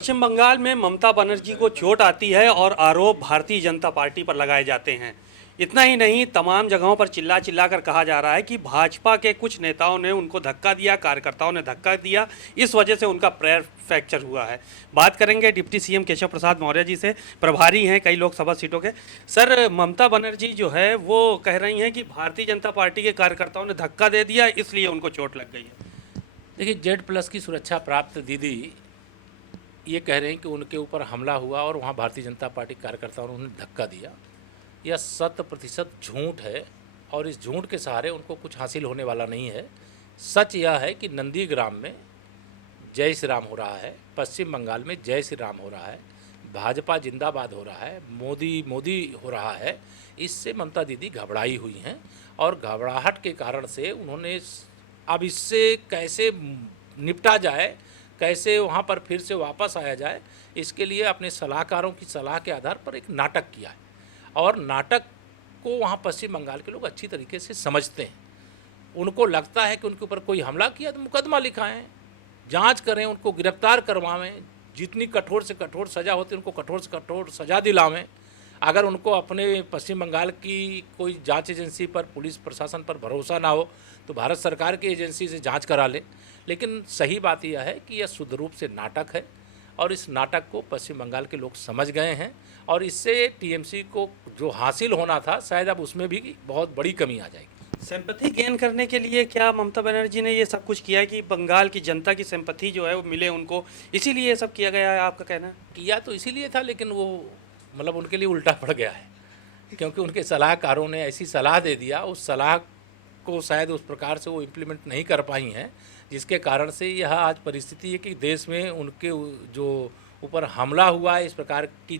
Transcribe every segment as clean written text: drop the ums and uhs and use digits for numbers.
पश्चिम बंगाल में ममता बनर्जी को चोट आती है और आरोप भारतीय जनता पार्टी पर लगाए जाते हैं। इतना ही नहीं, तमाम जगहों पर चिल्ला चिल्ला कर कहा जा रहा है कि भाजपा के कुछ नेताओं ने उनको धक्का दिया, कार्यकर्ताओं ने धक्का दिया, इस वजह से उनका पैर फ्रैक्चर हुआ है। बात करेंगे डिप्टी सीएम केशव प्रसाद मौर्य जी से, प्रभारी हैं कई लोकसभा सीटों के। सर, ममता बनर्जी जो है वो कह रही हैं कि भारतीय जनता पार्टी के कार्यकर्ताओं ने धक्का दे दिया, इसलिए उनको चोट लग गई है। देखिए, जेड+ की सुरक्षा प्राप्त दीदी ये कह रहे हैं कि उनके ऊपर हमला हुआ और वहाँ भारतीय जनता पार्टी कार्यकर्ताओं ने उन्हें धक्का दिया। यह 100% झूठ है और इस झूठ के सहारे उनको कुछ हासिल होने वाला नहीं है। सच यह है कि नंदीग्राम में जय श्री राम हो रहा है, पश्चिम बंगाल में जय श्री राम हो रहा है, भाजपा जिंदाबाद हो रहा है, मोदी मोदी हो रहा है। इससे ममता दीदी घबराई हुई हैं और घबराहट के कारण से उन्होंने अब इससे कैसे निपटा जाए, कैसे वहाँ पर फिर से वापस आया जाए, इसके लिए अपने सलाहकारों की सलाह के आधार पर एक नाटक किया है। और नाटक को वहाँ पश्चिम बंगाल के लोग अच्छी तरीके से समझते हैं। उनको लगता है कि उनके ऊपर कोई हमला किया तो मुकदमा लिखाएं, जांच करें, उनको गिरफ्तार करवाएं, जितनी कठोर से कठोर सज़ा होती है उनको कठोर से कठोर सज़ा दिलावें। अगर उनको अपने पश्चिम बंगाल की कोई जांच एजेंसी पर, पुलिस प्रशासन पर भरोसा ना हो तो भारत सरकार की एजेंसी से जांच करा ले। लेकिन सही बात यह है कि यह शुद्ध रूप से नाटक है और इस नाटक को पश्चिम बंगाल के लोग समझ गए हैं और इससे टीएमसी को जो हासिल होना था शायद अब उसमें भी बहुत बड़ी कमी आ जाएगी। सिंपैथी गेन करने के लिए क्या ममता बनर्जी ने ये सब कुछ किया है कि बंगाल की जनता की सिंपैथी जो है वो मिले उनको, इसीलिए ये सब किया गया है, आपका कहना है? किया तो इसीलिए था, लेकिन वो मतलब उनके लिए उल्टा पड़ गया है, क्योंकि उनके सलाहकारों ने ऐसी सलाह दे दिया, उस सलाह को शायद उस प्रकार से वो इम्प्लीमेंट नहीं कर पाई हैं, जिसके कारण से यह आज परिस्थिति है कि देश में उनके जो ऊपर हमला हुआ है, इस प्रकार की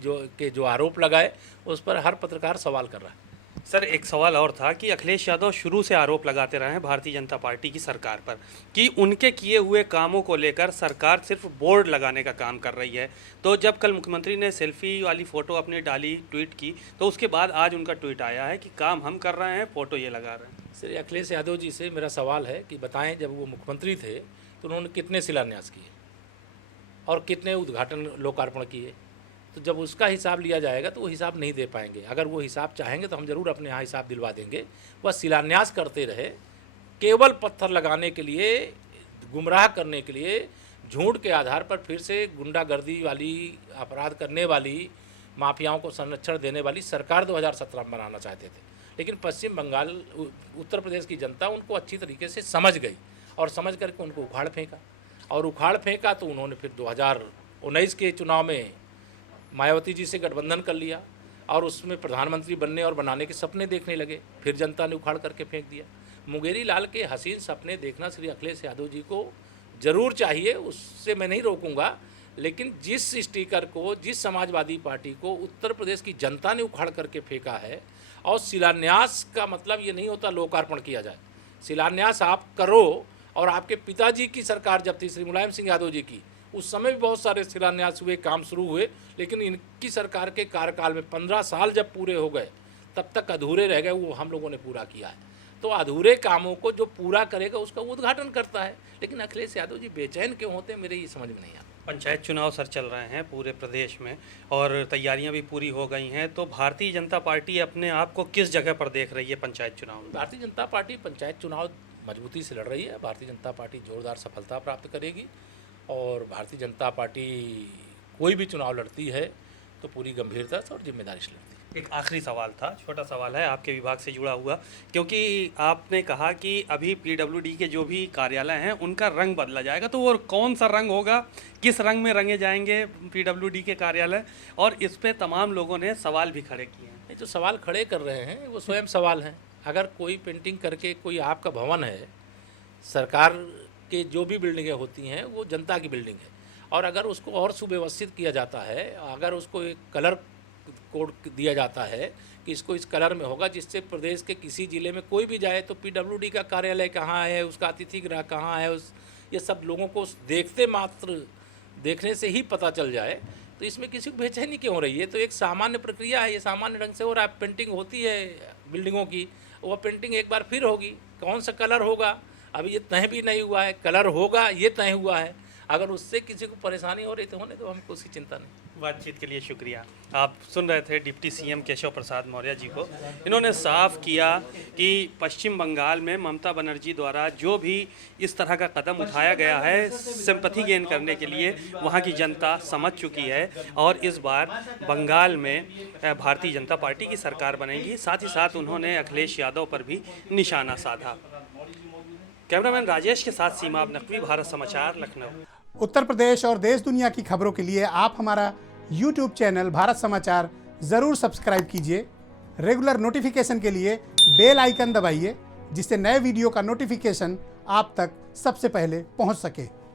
जो आरोप लगाए, उस पर हर पत्रकार सवाल कर रहा है। सर, एक सवाल और था कि अखिलेश यादव शुरू से आरोप लगाते रहे हैं भारतीय जनता पार्टी की सरकार पर कि उनके किए हुए कामों को लेकर सरकार सिर्फ बोर्ड लगाने का काम कर रही है। तो जब कल मुख्यमंत्री ने सेल्फी वाली फ़ोटो अपनी डाली, ट्वीट की, तो उसके बाद आज उनका ट्वीट आया है कि काम हम कर रहे हैं, फ़ोटो ये लगा रहे हैं। सर, अखिलेश यादव जी से मेरा सवाल है कि बताएं, जब वो मुख्यमंत्री थे तो उन्होंने कितने शिलान्यास किए और कितने उद्घाटन लोकार्पण किए? तो जब उसका हिसाब लिया जाएगा तो वो हिसाब नहीं दे पाएंगे। अगर वो हिसाब चाहेंगे तो हम ज़रूर अपने यहाँ हिसाब दिलवा देंगे। वह शिलान्यास करते रहे केवल पत्थर लगाने के लिए, गुमराह करने के लिए, झूठ के आधार पर फिर से गुंडागर्दी वाली, अपराध करने वाली, माफियाओं को संरक्षण देने वाली सरकार 2017 में बनाना चाहते थे। लेकिन पश्चिम बंगाल, उत्तर प्रदेश की जनता उनको अच्छी तरीके से समझ गई और समझ करके उनको उखाड़ फेंका और उखाड़ फेंका तो उन्होंने फिर 2019 के चुनाव में मायावती जी से गठबंधन कर लिया और उसमें प्रधानमंत्री बनने और बनाने के सपने देखने लगे। फिर जनता ने उखाड़ करके फेंक दिया। मुंगेरी लाल के हसीन सपने देखना श्री अखिलेश यादव जी को ज़रूर चाहिए, उससे मैं नहीं रोकूंगा। लेकिन जिस स्टिकर को, जिस समाजवादी पार्टी को उत्तर प्रदेश की जनता ने उखाड़ करके फेंका है, और शिलान्यास का मतलब ये नहीं होता लोकार्पण किया जाए। शिलान्यास आप करो, और आपके पिताजी की सरकार जब थी, श्री मुलायम सिंह यादव जी की, उस समय भी बहुत सारे शिलान्यास हुए, काम शुरू हुए, लेकिन इनकी सरकार के कार्यकाल में 15 साल जब पूरे हो गए तब तक अधूरे रह गए, वो हम लोगों ने पूरा किया है। तो अधूरे कामों को जो पूरा करेगा उसका वो उद्घाटन करता है। लेकिन अखिलेश यादव जी बेचैन क्यों होते हैं, मेरे ये समझ में नहीं आता। पंचायत चुनाव सर चल रहे हैं पूरे प्रदेश में और तैयारियां भी पूरी हो गई हैं, तो भारतीय जनता पार्टी अपने आप को किस जगह पर देख रही है पंचायत चुनाव में? भारतीय जनता पार्टी पंचायत चुनाव मजबूती से लड़ रही है। भारतीय जनता पार्टी जोरदार सफलता प्राप्त करेगी और भारतीय जनता पार्टी कोई भी चुनाव लड़ती है तो पूरी गंभीरता से और जिम्मेदारी से लड़ती है। एक आखिरी सवाल था, छोटा सवाल है, आपके विभाग से जुड़ा हुआ, क्योंकि आपने कहा कि अभी पीडब्ल्यूडी के जो भी कार्यालय हैं उनका रंग बदला जाएगा, तो वो कौन सा रंग होगा, किस रंग में रंगे जाएंगे पीडब्ल्यूडी के कार्यालय? और इस पे तमाम लोगों ने सवाल भी खड़े किए हैं। जो सवाल खड़े कर रहे हैं वो स्वयं सवाल हैं। अगर कोई पेंटिंग करके कोई आपका भवन है, सरकार के जो भी बिल्डिंगें होती हैं वो जनता की बिल्डिंग है, और अगर उसको और सुव्यवस्थित किया जाता है, अगर उसको एक कलर कोड दिया जाता है कि इसको इस कलर में होगा, जिससे प्रदेश के किसी ज़िले में कोई भी जाए तो पीडब्ल्यूडी का कार्यालय कहाँ है, उसका अतिथि गृह कहाँ है, ये सब लोगों को देखने से ही पता चल जाए, तो इसमें किसी को बेचैनी क्यों हो रही है? तो एक सामान्य प्रक्रिया है, ये सामान्य ढंग से हो रहा है। पेंटिंग होती है बिल्डिंगों की, वह पेंटिंग एक बार फिर होगी। कौन सा कलर होगा अभी ये तय भी नहीं हुआ है, कलर होगा ये तय हुआ है। अगर उससे किसी को परेशानी हो रही तो होने तो हमको उसकी चिंता नहीं। बातचीत के लिए शुक्रिया। आप सुन रहे थे डिप्टी सीएम केशव प्रसाद मौर्य जी को। इन्होंने साफ किया कि पश्चिम बंगाल में ममता बनर्जी द्वारा जो भी इस तरह का कदम उठाया गया है सिंपैथी गेन करने के लिए, वहाँ की जनता समझ चुकी है और इस बार बंगाल में भारतीय जनता पार्टी की सरकार बनेगी। साथ ही साथ उन्होंने अखिलेश यादव पर भी निशाना साधा। कैमरामैन राजेश के साथ सीमा नकवी, भारत समाचार, लखनऊ। उत्तर प्रदेश और देश दुनिया की खबरों के लिए आप हमारा YouTube चैनल भारत समाचार ज़रूर सब्सक्राइब कीजिए। रेगुलर नोटिफिकेशन के लिए बेल आइकन दबाइए, जिससे नए वीडियो का नोटिफिकेशन आप तक सबसे पहले पहुंच सके।